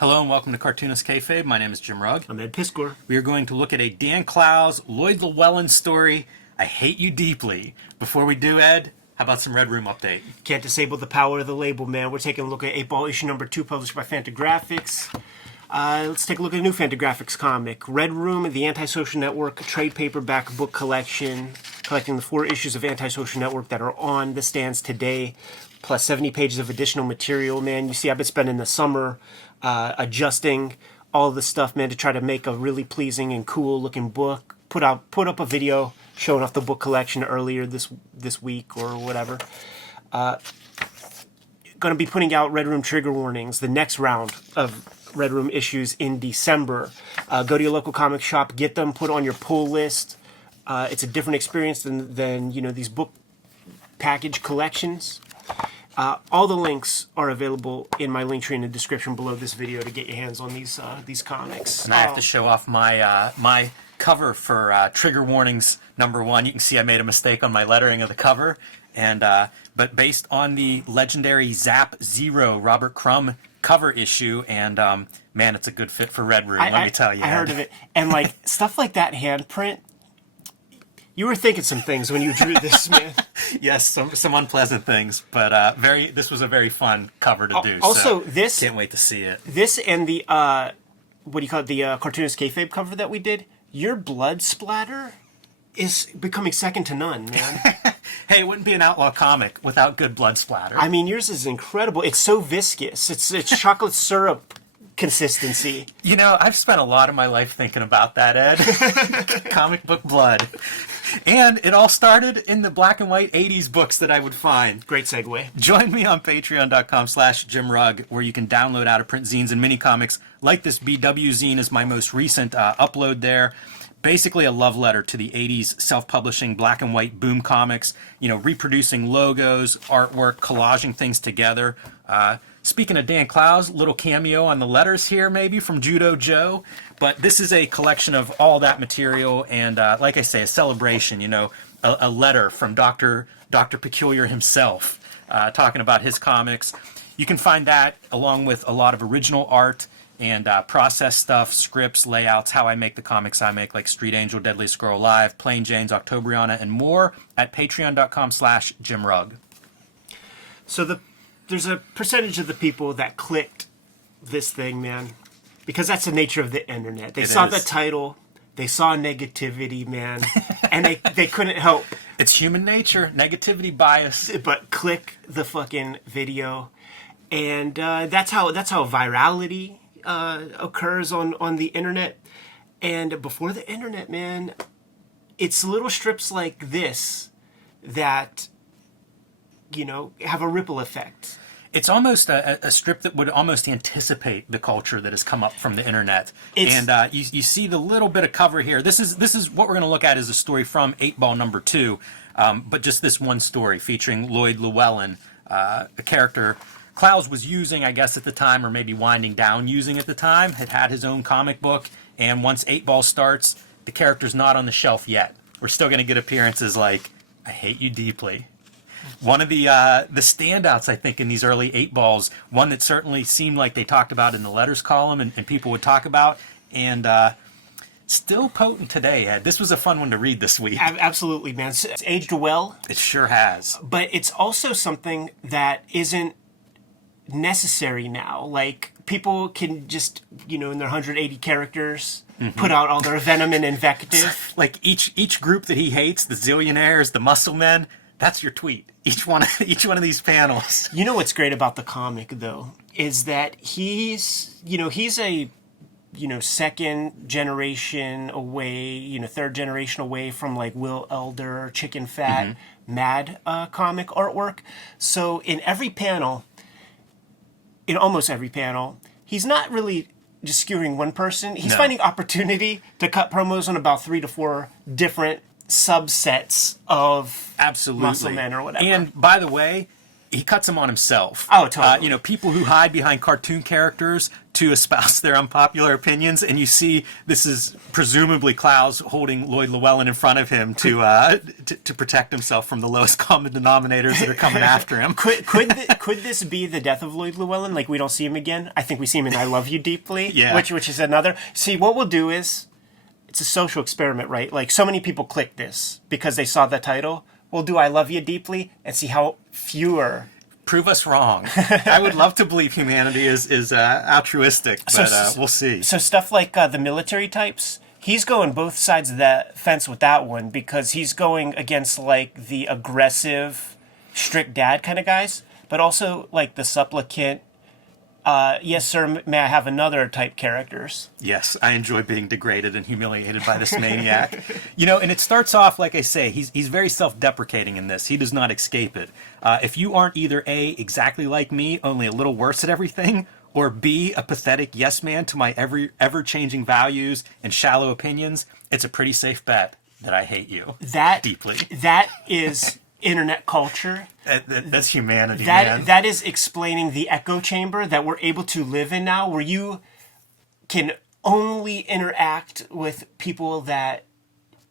Hello and welcome to Cartoonist Kayfabe. My name is Jim Rugg. I'm Ed Piskor. We are going to look at a Dan Clowes, Lloyd Llewellyn story, I Hate You Deeply. Before we do, Ed, how about some Red Room update? Can't disable the power of the label, man. We're taking a look at 8-Ball issue number 2, published by Fantagraphics. Let's take a look at a new Fantagraphics comic. Red Room, the Antisocial Network trade paperback book collection, collecting the 4 issues of Antisocial Network that are on the stands today, plus 70 pages of additional material, man. You see, I've been spending the summer adjusting all the stuff, man, to try to make a really pleasing and cool looking book. Put up a video showing off the book collection earlier this week or whatever. Going to be putting out Red Room trigger warnings, the next round of Red Room issues in December. Go to your local comic shop, get them, put on your pull list. It's a different experience than these book package collections. All the links are available in my link tree in the description below this video to get your hands on these comics. And I have to show off my my cover for Trigger Warnings #1. You can see I made a mistake on my lettering of the cover, and but based on the legendary Zap Zero Robert Crumb cover issue, and man, it's a good fit for Red Room. Let me tell you. I heard of it, and like stuff like that handprint. You were thinking some things when you drew this, man. Yes, some unpleasant things, but this was a very fun cover to do. Also, so this can't wait to see it. This and the what do you call it? The Cartoonist Kayfabe cover that we did. Your blood splatter is becoming second to none, man. Hey, it wouldn't be an outlaw comic without good blood splatter. I mean, yours is incredible. It's so viscous. It's chocolate syrup consistency. You know, I've spent a lot of my life thinking about that, Ed. Comic book blood. And it all started in the black and white 80s books that I would find. Great segue. Join me on patreon.com/JimRugg, where you can download out-of-print zines and mini-comics. Like this BW zine is my most recent upload there. Basically a love letter to the 80s self-publishing black and white boom comics. You know, reproducing logos, artwork, collaging things together. Speaking of Dan Clowes, little cameo on the letters here maybe from Judo Joe. But this is a collection of all that material and, like I say, a celebration, a letter from Dr. Peculiar himself talking about his comics. You can find that along with a lot of original art and process stuff, scripts, layouts, how I make the comics I make, like Street Angel, Deadly Scroll Live, Plain Jane's, Octobriana, and more at patreon.com/JimRugg. So there's a percentage of the people that clicked this thing, man, because that's the nature of the internet. They saw the title, they saw negativity, man, and they couldn't help. It's human nature, negativity bias. But click the fucking video, and that's how virality occurs on the internet. And before the internet, man, it's little strips like this that have a ripple effect. It's almost a strip that would almost anticipate the culture that has come up from the internet. And you see the little bit of cover here. This is what we're going to look at is a story from 8-Ball #2, but just this one story featuring Lloyd Llewellyn, a character Clowes was using, I guess, at the time, or maybe winding down using at the time, had his own comic book, and once 8-Ball starts, the character's not on the shelf yet. We're still going to get appearances like, I Hate You Deeply. One of the standouts, I think, in these early 8-Balls, one that certainly seemed like they talked about in the letters column and people would talk about, and still potent today, Ed. This was a fun one to read this week. Absolutely, man. It's aged well. It sure has. But it's also something that isn't necessary now. Like, people can just, in their 180 characters, put out all their venom and invective. Like, each group that he hates, the zillionaires, the muscle men, that's your tweet. Each one of these panels. You know what's great about the comic, though, is that he's a, second generation away, third generation away from like Will Elder, Chicken Fat, Mad comic artwork. So in almost every panel, he's not really just skewering one person. He's finding opportunity to cut promos on about 3 to 4 different subsets of muscle men or whatever. And by the way, he cuts them on himself. Oh, totally. You know, people who hide behind cartoon characters to espouse their unpopular opinions, and you see this is presumably Clowes holding Lloyd Llewellyn in front of him to protect himself from the lowest common denominators that are coming after him. Could this be the death of Lloyd Llewellyn? Like, we don't see him again? I think we see him in I Love You Deeply, Yeah. which is another. See, what we'll do is, it's a social experiment, right? Like, so many people click this because they saw the title. We'll do I Love You Deeply and see how fewer. Prove us wrong. I would love to believe humanity is altruistic, but we'll see. So stuff like the military types, he's going both sides of that fence with that one because he's going against like the aggressive, strict dad kind of guys, but also like the supplicant, yes sir, may I have another type characters. Yes, I enjoy being degraded and humiliated by this maniac. You know, and it starts off, like I say, he's very self-deprecating in this. He does not escape it. If you aren't either A, exactly like me, only a little worse at everything, or B, a pathetic yes man to my ever-changing values and shallow opinions, it's a pretty safe bet that I hate you deeply. That is internet culture. That's humanity, man. That is explaining the echo chamber that we're able to live in now, where you can only interact with people that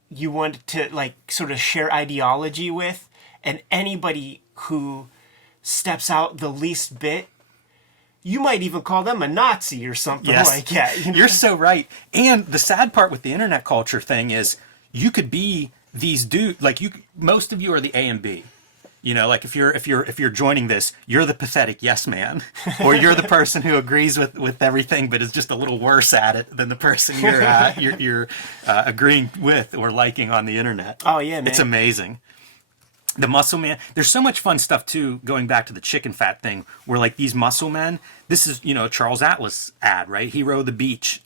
you want to like sort of share ideology with, and anybody who steps out the least bit, you might even call them a Nazi or something like that. You know? You're so right. And the sad part with the internet culture thing is you could be these dudes, like most of you are the A and B. You know, like if you're joining this, you're the pathetic yes man, or you're the person who agrees with everything but is just a little worse at it than the person you're agreeing with or liking on the internet. Oh yeah, man. It's amazing. The muscle man. There's so much fun stuff too. Going back to the chicken fat thing, where like these muscle men. This is a Charles Atlas ad, right? Hero of the Beach.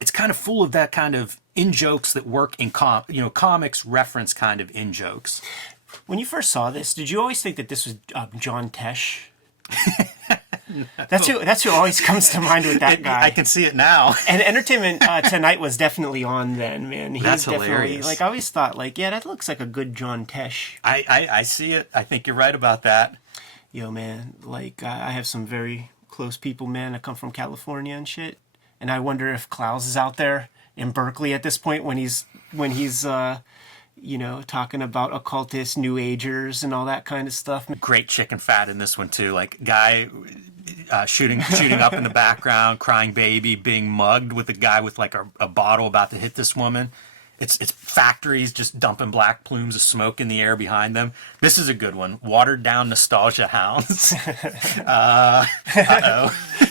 It's kind of full of that kind of in jokes that work in comics reference kind of in jokes. When you first saw this, did you always think that this was John Tesh? That's who always comes to mind with that guy. I can see it now. And Entertainment Tonight was definitely on then, man. That's hilarious. Like, I always thought, like, yeah, that looks like a good John Tesh. I see it. I think you're right about that. Yo, man, like, I have some very close people, man. I come from California and shit. And I wonder if Clowes is out there in Berkeley at this point when he's talking about occultists, New Agers, and all that kind of stuff. Great chicken fat in this one too. Like guy shooting up in the background, crying baby, being mugged with a guy with like a bottle about to hit this woman. It's factories just dumping black plumes of smoke in the air behind them. This is a good one. Watered down nostalgia hounds. Uh-oh.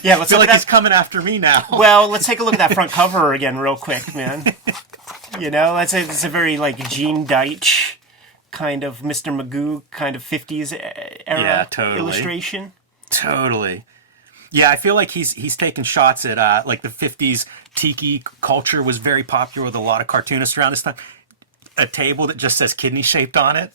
Yeah, I feel like he's coming after me now. Well, let's take a look at that front cover again real quick, man. It's a very like Gene Deitch kind of Mr. Magoo kind of 50s era illustration. Totally. Yeah, I feel like he's taking shots at like the 50s tiki culture was very popular with a lot of cartoonists around this time. A table that just says kidney shaped on it.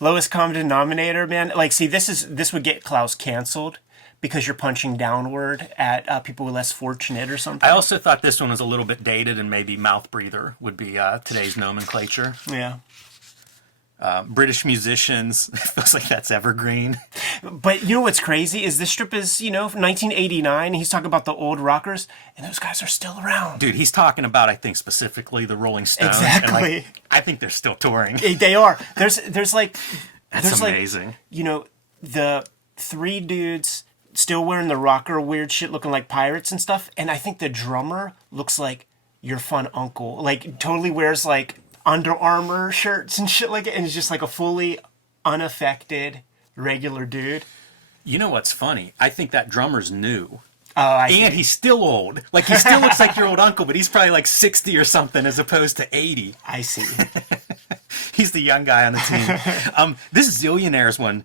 Lowest common denominator, man. Like, see, this would get Clowes canceled because you're punching downward at people who are less fortunate or something. I also thought this one was a little bit dated, and maybe mouth breather would be today's nomenclature. Yeah. British musicians, it feels like that's evergreen. But you know what's crazy is this strip is, 1989. He's talking about the old rockers, and those guys are still around. Dude, he's talking about, I think, specifically the Rolling Stones. Exactly. And I think they're still touring. They are. There's amazing. The three dudes still wearing the rocker weird shit, looking like pirates and stuff. And I think the drummer looks like your fun uncle. Like, totally wears, like, Under Armour shirts and shit like that, and he's just like a fully unaffected regular dude. You know what's funny? I think that drummer's new. Oh, I see. And he's still old. Like, he still looks like your old uncle, but he's probably like 60 or something as opposed to 80. I see. He's the young guy on the team. This Zillionaires one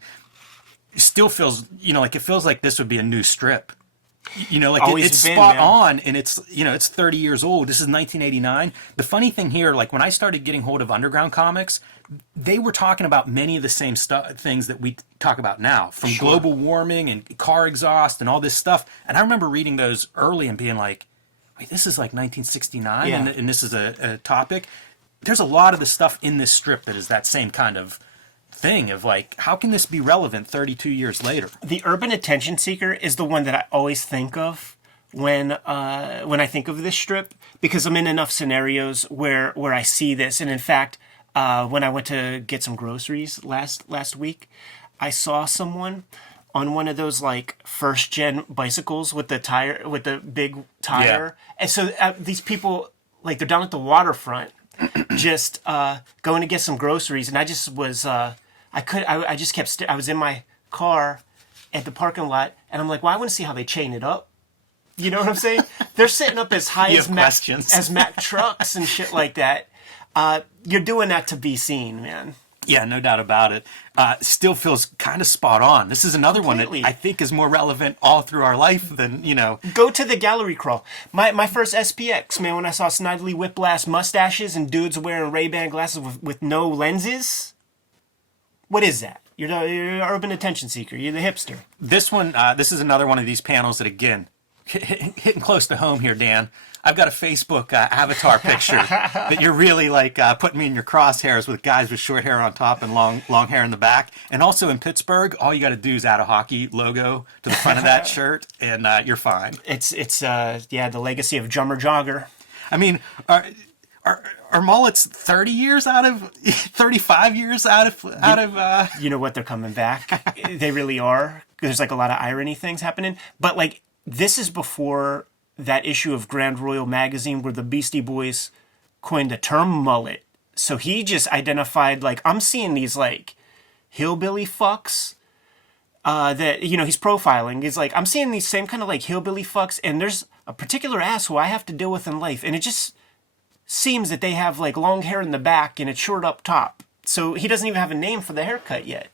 still feels, like it feels like this would be a new strip. It's spot on, and it's 30 years old. This is 1989. The funny thing here, like when I started getting hold of underground comics, they were talking about many of the same things that we talk about now, from global warming and car exhaust and all this stuff. And I remember reading those early and being like, wait, this is like 1969, and this is a topic. There's a lot of the stuff in this strip that is that same kind of thing of like, how can this be relevant 32 years later? The urban attention seeker is the one that I always think of when I think of this strip, because I'm in enough scenarios where I see this. And in fact, when I went to get some groceries last week, I saw someone on one of those like first gen bicycles with the big tire. Yeah. And so these people, like, they're down at the waterfront just going to get some groceries, and I just was I just kept I was in my car at the parking lot, and I'm like, well, I want to see how they chain it up. You know what I'm saying? They're sitting up as high as Mack trucks and shit like that. You're doing that to be seen, man. Yeah, no doubt about it. Still feels kind of spot on. This is another one that I think is more relevant all through our life than, you know. Go to the gallery crawl. My first SPX, man, when I saw Snidely Whiplash mustaches and dudes wearing Ray-Ban glasses with no lenses. What is that? You're an urban attention seeker. You're the hipster. This one, this is another one of these panels that, again, hitting close to home here, Dan. I've got a Facebook avatar picture that you're really like putting me in your crosshairs with guys with short hair on top and long hair in the back. And also in Pittsburgh, all you got to do is add a hockey logo to the front of that shirt, and you're fine. It's the legacy of Jummer Jogger. I mean, are mullets 30 years out of 35 years out of? You know what? They're coming back. They really are. There's like a lot of irony things happening, but like this is before that issue of Grand Royal magazine where the Beastie Boys coined the term mullet. So he just identified, like, I'm seeing these like hillbilly fucks that, you know, he's profiling. He's like, I'm seeing these same kind of like hillbilly fucks, and there's a particular asshole I have to deal with in life, and it just seems that they have like long hair in the back and it's short up top. So he doesn't even have a name for the haircut yet.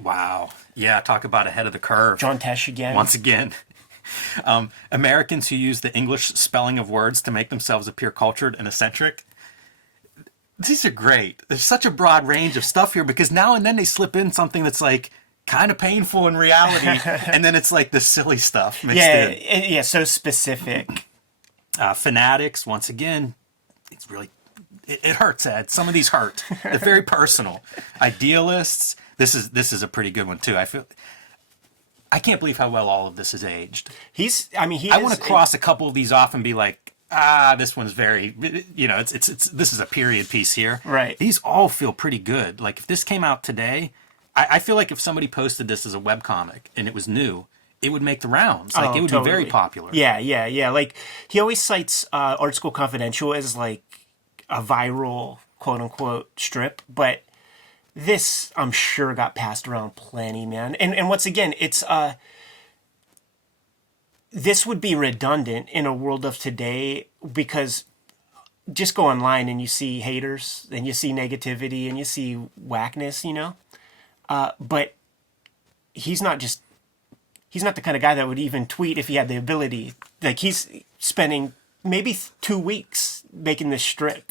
Wow. Yeah, talk about ahead of the curve. John Tesh again. Once again. Americans who use the English spelling of words to make themselves appear cultured and eccentric. These are great. There's such a broad range of stuff here because now and then they slip in something that's like kind of painful in reality, and then it's like the silly stuff mixed in. Yeah, so specific. Fanatics, once again, it's really, it hurts, Ed. Some of these hurt. They're very personal. Idealists, this is a pretty good one too. I can't believe how well all of this is aged. I want to cross a couple of these off and be like, this one's very, you know, it's this is a period piece here. Right. These all feel pretty good. Like if this came out today, I feel like if somebody posted this as a webcomic and it was new, it would make the rounds. Like it would be very popular. Yeah. Like he always cites Art School Confidential as like a viral quote unquote strip, but this, I'm sure, got passed around plenty, man. And once again, it's this would be redundant in a world of today because just go online and you see haters and you see negativity and you see whackness, you know. But he's not the kind of guy that would even tweet if he had the ability. Like he's spending maybe 2 weeks making this strip.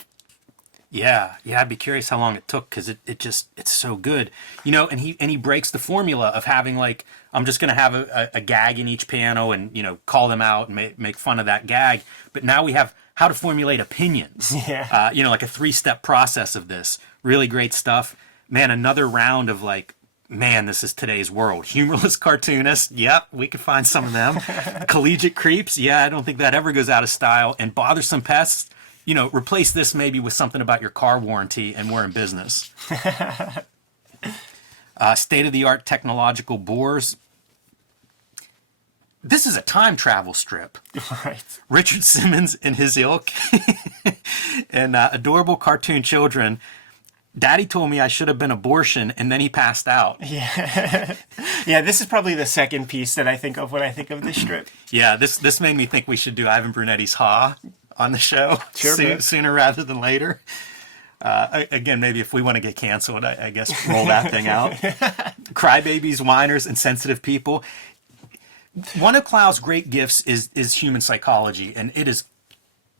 Yeah, I'd be curious how long it took because it's so good, you know. And he breaks the formula of having like, I'm just gonna have a gag in each panel and, you know, call them out and make fun of that gag. But now we have how to formulate opinions. Yeah. You know, like a 3-step process of this. Really great stuff, man. Another round of like, man, this is today's world. Humorless cartoonists, yep, we could find some of them. Collegiate creeps, yeah, I don't think that ever goes out of style. And bothersome pests. You know, replace this maybe with something about your car warranty and we're in business. State-of-the-art technological bores. This is a time travel strip. Right. Richard Simmons and his ilk and adorable cartoon children. Daddy told me I should have been abortion, and then he passed out. Yeah. Yeah, this is probably the second piece that I think of when I think of this strip. Yeah, this made me think we should do Ivan Brunetti's Ha on the show sooner rather than later. Again, maybe if we want to get canceled, I guess roll that thing out. Crybabies, whiners, and sensitive people. One of Clowes' great gifts is human psychology, and it is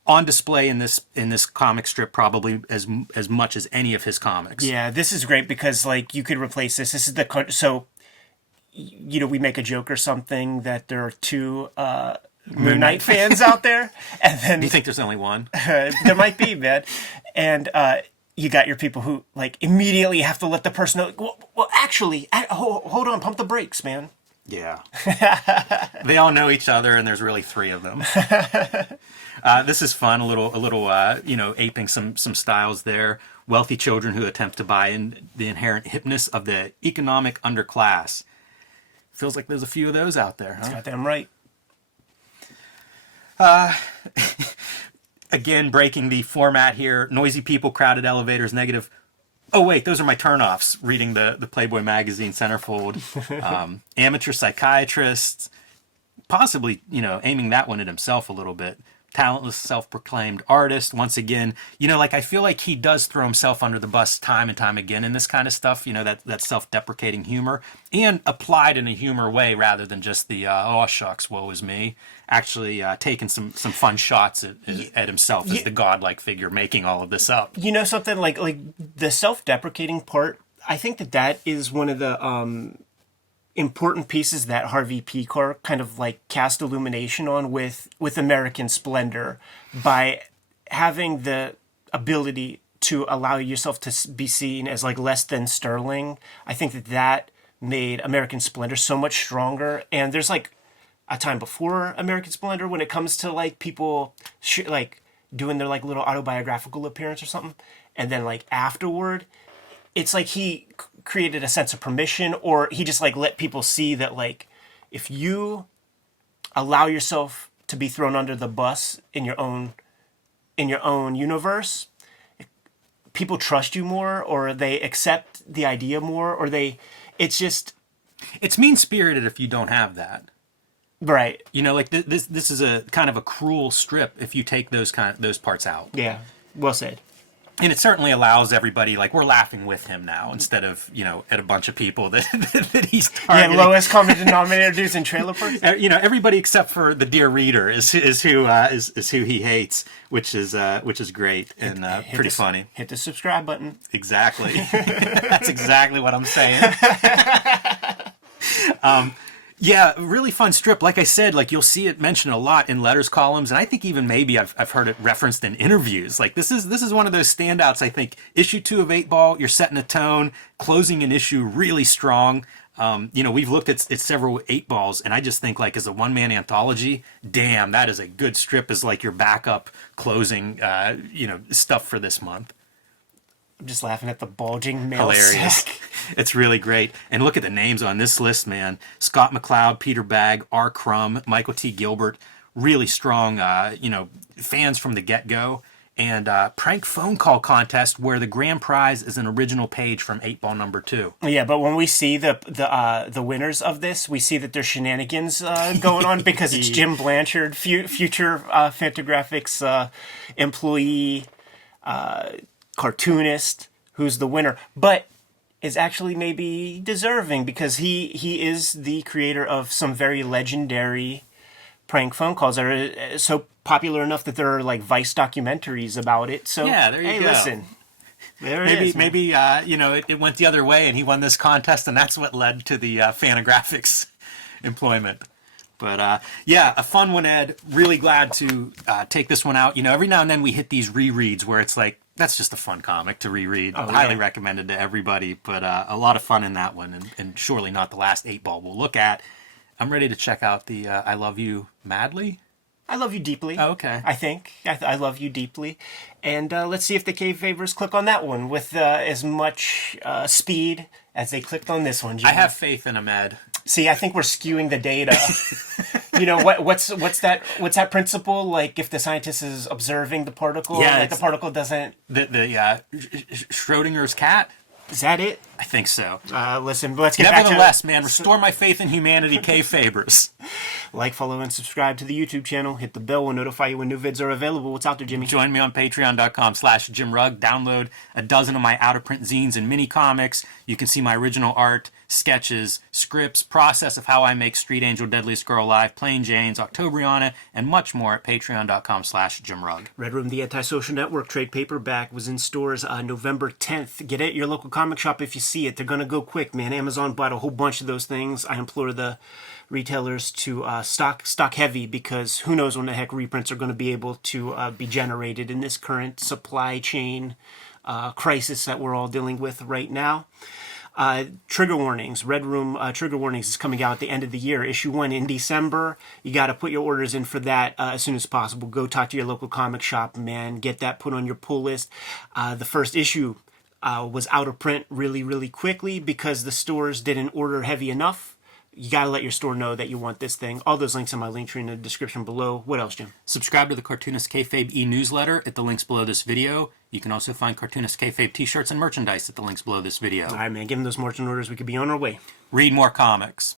on display in this comic strip probably as much as any of his comics. Yeah, this is great because like you could replace this. This is so, you know, we make a joke or something that there are 2 Moon Knight fans out there, and then do you think there's only one? There might be, man. And you got your people who like immediately have to let the person know. Well, actually, hold on, pump the brakes, man. Yeah. They all know each other, and there's really three of them. This is fun, a little, aping some styles there. Wealthy children who attempt to buy in the inherent hipness of the economic underclass. Feels like there's a few of those out there, huh? Goddamn right. Again, breaking the format here. Noisy people, crowded elevators, negative. Oh, wait, those are my turnoffs, reading the Playboy magazine centerfold. Amateur psychiatrists, possibly, aiming that one at himself a little bit. Talentless, self-proclaimed artist. Once again, I feel like he does throw himself under the bus time and time again in this kind of stuff, that self-deprecating humor, and applied in a humor way rather than just the, oh, shucks, woe is me. Actually taking some fun shots at himself as the godlike figure making all of this up. You know something, like the self-deprecating part, I think that is one of the important pieces that Harvey Pekar kind of like cast illumination on with American Splendor, by having the ability to allow yourself to be seen as like less than sterling. I think that made American Splendor so much stronger. And there's like a time before American Splendor when it comes to like people like doing their like little autobiographical appearance or something, and then like afterward it's like he created a sense of permission, or he just like let people see that like if you allow yourself to be thrown under the bus in your own universe, people trust you more, or they accept the idea more, or it's mean-spirited if you don't have that. Right. Like this is a kind of a cruel strip if you take those parts out. Yeah. Well said. And it certainly allows everybody, like, we're laughing with him now instead of, at a bunch of people that he's targeting. Yeah, lowest common denominator dudes in trailer parks. Everybody except for the dear reader is who he hates, which is great and pretty funny. Hit the subscribe button. Exactly. That's exactly what I'm saying. Yeah, really fun strip. Like I said, like you'll see it mentioned a lot in letters columns, and I think even maybe I've heard it referenced in interviews. Like this is one of those standouts. I think issue 2 of 8 Ball, you're setting a tone, closing an issue really strong. We've looked at several 8 Balls, and I just think like as a one-man anthology, damn, that is a good strip as like your backup closing, stuff for this month. I'm just laughing at the bulging mail Hilarious. sack. It's really great. And look at the names on this list, man. Scott McCloud, Peter Bagg, R. Crumb, Michael T. Gilbert. Really strong, fans from the get-go. And prank phone call contest where the grand prize is an original page from 8 Ball number 2. Yeah, but when we see the winners of this, we see that there's shenanigans going on because it's Jim Blanchard, future Fantagraphics employee, cartoonist, who's the winner, but is actually maybe deserving because he is the creator of some very legendary prank phone calls that are so popular enough that there are like Vice documentaries about it. So yeah, there you go. Listen, there it is. Maybe it went the other way and he won this contest, and that's what led to the Fantagraphics employment. But a fun one, Ed. Really glad to take this one out. Every now and then we hit these rereads where it's like, that's just a fun comic to reread. Highly recommended to everybody, but a lot of fun in that one, and surely not the last 8 Ball we'll look at. I'm ready to check out the I Love You Madly. I Love You Deeply. Oh, okay. I think. I Love You Deeply. And let's see if the Kayfabers click on that one with as much speed as they clicked on this one, Jimmy. I have faith in them, Ed. See, I think we're skewing the data. What's that principle? Like if the scientist is observing the particle, like the particle doesn't. The Schrodinger's cat. Is that it? I think so. Listen, let's get back to... Nevertheless, man, restore my faith in humanity, Kayfabers. Like, follow, and subscribe to the YouTube channel. Hit the bell. We'll notify you when new vids are available. What's out there, Jimmy? Join me on patreon.com/JimRugg. Download a dozen of my out-of-print zines and mini comics. You can see my original art, sketches, scripts, process of how I make Street Angel, Deadliest Girl Alive, Plain Janes, Octobriana, and much more at patreon.com/JimRugg. Red Room, the Antisocial Network trade paperback was in stores November 10th. Get it at your local comic shop if you see it. They're going to go quick, man. Amazon bought a whole bunch of those things. I implore the retailers to stock heavy, because who knows when the heck reprints are going to be able to be generated in this current supply chain crisis that we're all dealing with right now. Trigger warnings. Red Room trigger warnings is coming out at the end of the year. Issue 1 in December. You got to put your orders in for that as soon as possible. Go talk to your local comic shop, man. Get that put on your pull list. The first issue was out of print really, really quickly because the stores didn't order heavy enough. You got to let your store know that you want this thing. All those links in my link tree in the description below. What else, Jim? Subscribe to the Cartoonist Kayfabe e-newsletter at the links below this video. You can also find Cartoonist Kayfabe t-shirts and merchandise at the links below this video. All right, man. Give them those marching orders. We could be on our way. Read more comics.